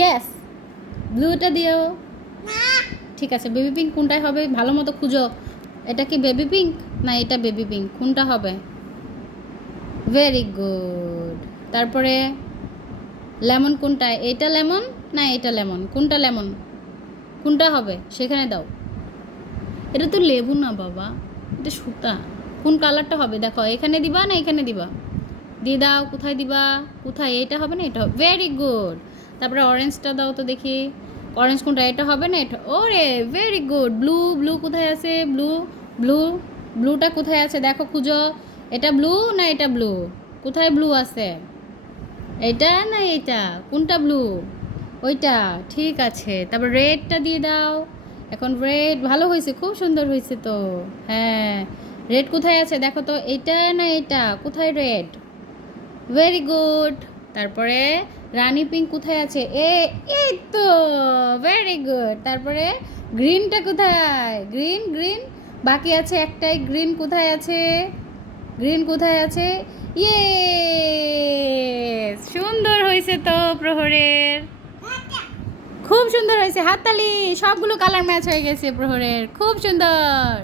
Yes, ব্লুটা দিও। ঠিক আছে, বেবি পিঙ্ক কোনটায় হবে ভালো মতো খুঁজো। এটা কি বেবি পিঙ্ক না এটা বেবি পিঙ্ক, কোনটা হবে? Very good. তারপরে লেমন কোনটায়? এটা লেমন না এটা লেমন, কোনটা লেমন? কোনটা হবে সেখানে দাও। এটা তো লেবু না বাবা, এটা সুতা। কোন কালারটা হবে দেখো, এখানে দিবা না এখানে দিবা? দিয়ে দাও, কোথায় দিবা? কোথায়? এটা হবে না এটা হবে? Very good. তারপরে অরেঞ্জটা দাও তো দেখি, অরেঞ্জ কোনটা? এটা হবে না এটা? ওরে ভেরি গুড। ব্লু, ব্লু কোথায় আছে? ব্লু, ব্লু, ব্লুটা কোথায় আছে দেখো, খুঁজো। এটা ব্লু না এটা ব্লু? কোথায় ব্লু আছে? এটা না এটা? কোনটা ব্লু? ওইটা। ঠিক আছে, তারপর রেডটা দিয়ে দাও। এখন রেড ভালো হয়েছে, খুব সুন্দর হয়েছে তো। হ্যাঁ, রেড কোথায় আছে দেখো তো, এটা না এটা? কোথায় রেড? Very good. তারপরে রানী পিঙ্ক কোথায় আছে? এই তো, ভেরি গুড। তারপরে গ্রিনটা কোথায়? গ্রিন, গ্রিন বাকি আছে একটাই, গ্রিন কোথায় আছে? গ্রিন কোথায় আছে? ইয়ে, সুন্দর হয়েছে তো প্রহরের, খুব সুন্দর হয়েছে। হাততালি, সবগুলো কালার ম্যাচ হয়ে গেছে প্রহরের, খুব সুন্দর।